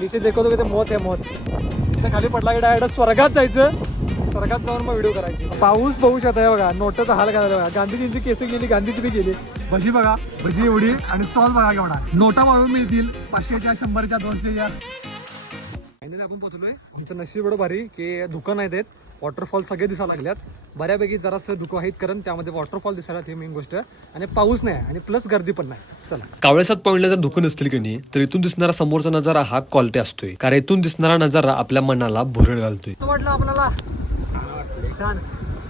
नीचे देखो तो मौत आहे मौत। इथे खाली पडला की डायरेक्ट स्वर्गात जायचं स्वर्गात जाऊन मग व्हिडिओ करायची. पाऊस पाहू शकता बघा नोटाचा हाल करायला बघा. गांधीजींची केस गेली गांधीजी बी गेली. भजी बघा भजी एवढी आणि सॉस बघा केवढा. नोटा वाढून मिळतील पाचशेच्या शंभरच्या दोनशेच्या. फायनली आपण पोहोचलोय. आमचं नशीब एवढं भारी की दुकान आहे तेत वॉटरफॉल सगळे दिसायला लागल्यात. बऱ्यापैकी जरासं आहेत कारण त्यामध्ये वॉटरफॉल दिसायला ही मेन गोष्ट. आणि पाऊस नाही आणि प्लस गर्दी पण नाही. चला. कावळेसात पॉईंटला जर धुकं नसतील की नाही तर इथून दिसणारा समोरचा नजारा हा क्वालिटी असतोय. कारण इथून दिसणारा नजारा आपल्या मनाला भुरळ घालतोय. वाटलं आपल्याला? छान.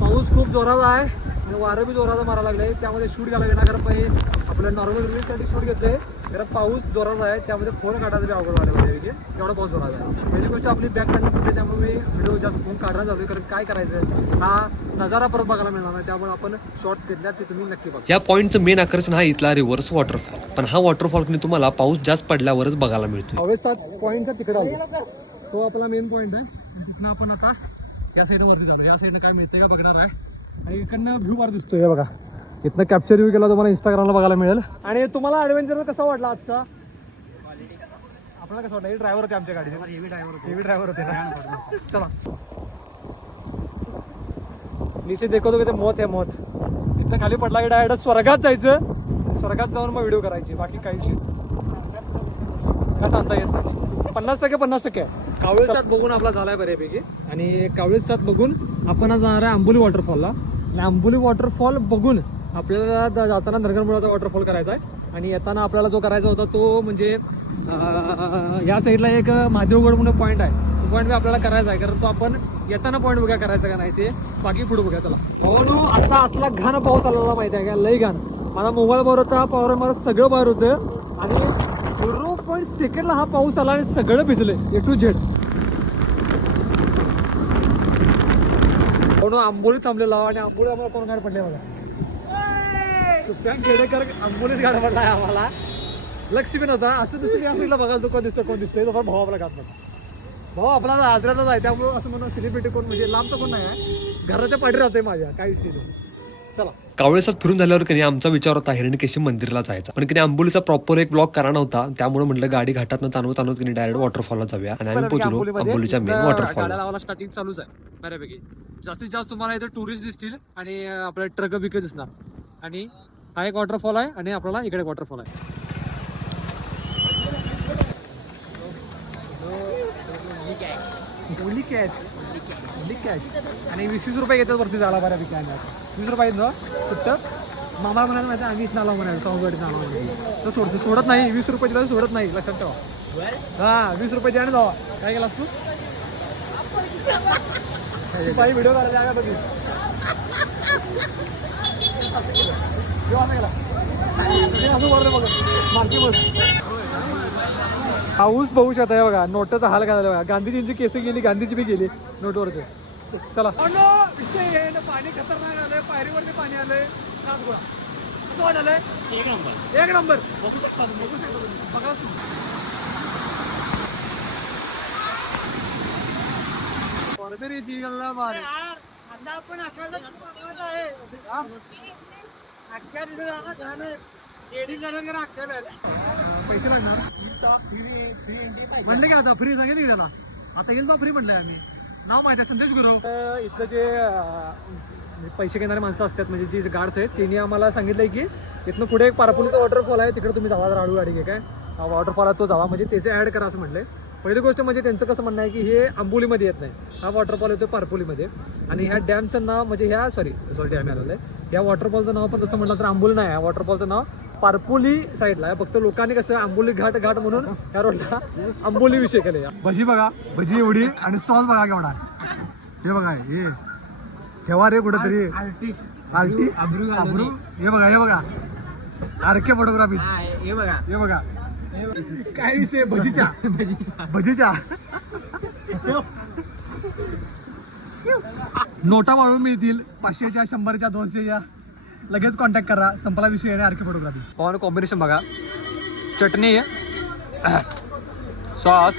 पाऊस खूप जोराचा आहे. आणि वारं बी जोराचा मारा लागलाय. त्यामध्ये शूट घालायला ना कारण पहिले आपलं नॉर्मल रिलीजसाठी शूट घेतलंय. कारण पाऊस जोराचा आहे त्यामध्ये फोन काढायचं बी अवघड वाटत म्हणजे एवढा पाऊस जोराचा आहे. पहिली गोष्ट आपली बॅग टाकली पडली त्यामुळे मी व्हिडिओ जास्त फोन काढणार झालोय कारण काय करायचं? हा नजारा परत बघायला मिळणार नाही त्यामुळे आपण शॉर्ट्स घेतल्यात ते तुम्ही नक्की बघा. या पॉईंटचं मेन आकर्षण हा इथला रिव्हर्स वॉटरफॉल पण हा वॉटरफॉल तुम्हाला पाऊस जास्त पडल्यावरच बघायला मिळतोय. हवेत सात पॉईंटचा तिकडे आलो. तो आपला मेन पॉईंट आहे. तिथनं आपण आता या साईडनं वरती जातो या साईडनं काय मिळतंय का बघणार आहे. आणि इकडनं व्ह्यू मार दिसतोय बघा. इथनं कॅप्चर व्ह्यू केला तुम्हाला इंस्टाग्रामला बघायला मिळेल. आणि तुम्हाला ॲडव्हेंचर कसा वाटला आजचा? आपल्याला कसं वाटलं? ड्रायव्हर होते आमच्या गाडीचे. हेवी ड्रायव्हर होते. हेवी ड्रायव्हर होते चला. नीचे देखो तो मौत आहे मौत. इथनं खाली पडला की डायरेक्ट स्वर्गात जायचं. स्वर्गात जाऊन मग व्हिडिओ करायची बाकी काही विषय काय सांगता येत नाही. पन्नास टक्के पन्नास टक्के कावळेसात बघून आपला झालाय बऱ्यापैकी. आणि कावळेसात बघून आपण आज जाणार आहे आंबोली वॉटरफॉलला आणि आंबोली वॉटरफॉल बघून आपल्याला जाताना नरगणमुळाचा वॉटरफॉल करायचा आहे. आणि येताना आपल्याला जो करायचा होता तो म्हणजे या साईडला एक महादेवगड म्हणून पॉईंट आहे. तो पॉईंट आपल्याला करायचा आहे. कारण तो आपण येताना पॉईंट बघा करायचा का नाही ते. बाकी पुढे बघा चला. भावानो आता असला घाण पाऊस आलेला माहिती आहे का? लई घाण. माझा मोबाईल बाहेर होता पावर मला सगळं बाहेर होतं. आणि झिरो पॉईंट सेकंडला हा पाऊस आला आणि सगळं भिजलं ए टू झेड म्हणून आंबोली थांबलेला आणि आंबोली आम्हाला कोण गाडी पडले बघा. सुप्यान खेडेकर आंबोलीत गाडी पडलाय आम्हाला. लक्ष बी नव्हता. असं या साईडला बघायला तो कोण दिसतो कोण दिसतोय. तो भाऊ आपला घात भाऊ आपला आजरातच आहे. त्यामुळं असं म्हणून सेलिब्रिटी कोण म्हणजे लांब तर कोण नाही आहे. घराच्या पाठी राहते माझ्या. काही विषय नाही. कावळेसात फिरून झाल्यावर कधी आमचा विचार होता हिरण्यकेशी मंदिरला जायचा. पण कधी आंबोलीचा प्रॉपर एक ब्लॉक करा नव्हता. त्यामुळे म्हटलं गाडी घाटात ताणवत ताणवत कधी डायरेक्ट वॉटरफॉलला जाऊया. आणि आम्ही पोहोचलो आंबोलीमध्ये आंबोलीच्या मेन वॉटरफॉलला लावायला स्टार्टिंग चालूच आहे बऱ्यापैकी. जास्तीत जास्त तुम्हाला इथं टुरिस्ट दिसतील आणि आपल्या ट्रक बिक दिसणार. आणि हा एक वॉटरफॉल आहे आणि आपल्याला इकडे वॉटरफॉल आहे. ओली कॅश. ओली कॅश. आणि वीस वीस रुपये घेतात वरती झाला बऱ्यापैकी आम्ही आता. वीस रुपये ना फक्त. मामा म्हणायला माहिती आम्ही इथं आलो म्हणायला सावगडीत आलो म्हणायला तर सोडतो सोडत नाही वीस रुपये दिला तर सोडत नाही लक्षात ठेवा. हा वीस रुपये द्या आणि जावा. काय केलास तू? बाई व्हिडिओ करायला जागा बघी. पाऊस पाहू शकता हे बघा नोटाचा हाल करायला बघा. गांधीजींची केस गेली गांधीजी बी गेली नोटवरचे. चला. पाणी खतरनाक आलंय पायरीवरती पाणी आलंय. एक नंबर. एक नंबर. बघू शकता तुम्ही, बघू शकता तुम्ही. बघा तुम्ही. परदेरीची गल्ला मारे. आता आपण आहे. अख्ख्या तिथे जाणार घाण आहे. केडी झाल्यानंतर लागणार म्हणलं की आता फ्री सांगितलं की त्याला. आता येईल बा फ्री म्हणलंय आम्ही. नाव माहिती आहे संदेश गुरव इथलं जे अं, म्हणजे पैसे घेणारे माणसं असतात म्हणजे जी गार्ड्स आहेत त्यांनी आम्हाला सांगितलंय की इथनं पुढे एक पारापुलीचा वॉटरफॉल आहे तिकडे तुम्ही जावा राडू गाडी घे काय? हा वॉटरफॉल आहे तो जावा म्हणजे त्याचे ॲड करा असं म्हटलंय पहिली गोष्ट म्हणजे त्यांचं कसं म्हणणं आहे की हे आंबोलीमध्ये येत नाही. हा वॉटरफॉल येतो पारपोलीमध्ये आणि ह्या डॅमचं नाव म्हणजे ह्या सॉरी सॉरी डॅम आलेलं आहे या वॉटरफॉलचं नाव पण तसं म्हटलं तर आंबोली नाही आहे वॉटरफॉलचं नाव पारपोली साईडला फक्त लोकांनी कसं आंबोली घाट घाट म्हणून या रोडला आंबोली विषय केले. भजी बघा भजी एवढी आणि सॉस बघा केवढा. हे बघा हे. ठेवा रे कुठेतरी. आलटी. अब्रू हे बघा हे बघा. आर के फोटोग्राफी हे बघा. हे बघा. काय विषय? भजीच्या भजीच्या नोटा वाढून मिळतील पाचशेच्या शंभरच्या दोनशेच्या. लगेच कॉन्टॅक्ट करा. संपला विषय आहे आर फोटोग्राफी पवन कॉम्बिनेशन बघा. चटणी सॉस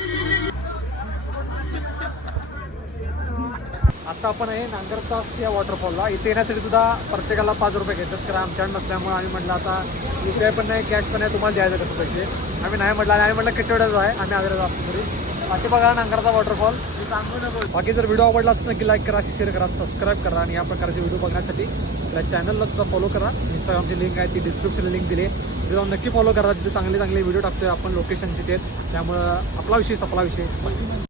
आता आपण आहे नांगरचा या वॉटरफॉलला इथे येण्यासाठी सुद्धा प्रत्येकाला पाच रुपये घेतात. कारण आमच्याकडे नसल्यामुळे आम्ही म्हटलं आता यू पण नाही कॅश पण नाही तुम्हाला द्यायचं कसं पैसे. आम्ही नाही म्हटलं आणि आम्ही म्हटलं किती वेळाचं आहे? आम्ही आग्रह असतो तरी बाकी बघा नांगरचा वॉटरफॉल बाकी जर व्हिडिओ आवडला असेल नक्की लाईक करा शेअर करा सबस्क्राईब करा आणि या प्रकारचे व्हिडिओ बघण्यासाठी आपल्या चॅनलला सुद्धा फॉलो करा. इंस्टाग्रामची लिंक आहे ती डिस्क्रिप्शन लिंक दिली आहे. तिथे नक्की फॉलो करा तिथे चांगले चांगले व्हिडिओ टाकतोय आपण लोकेशनचे ते त्यामुळं आपला विषय सपला विषय.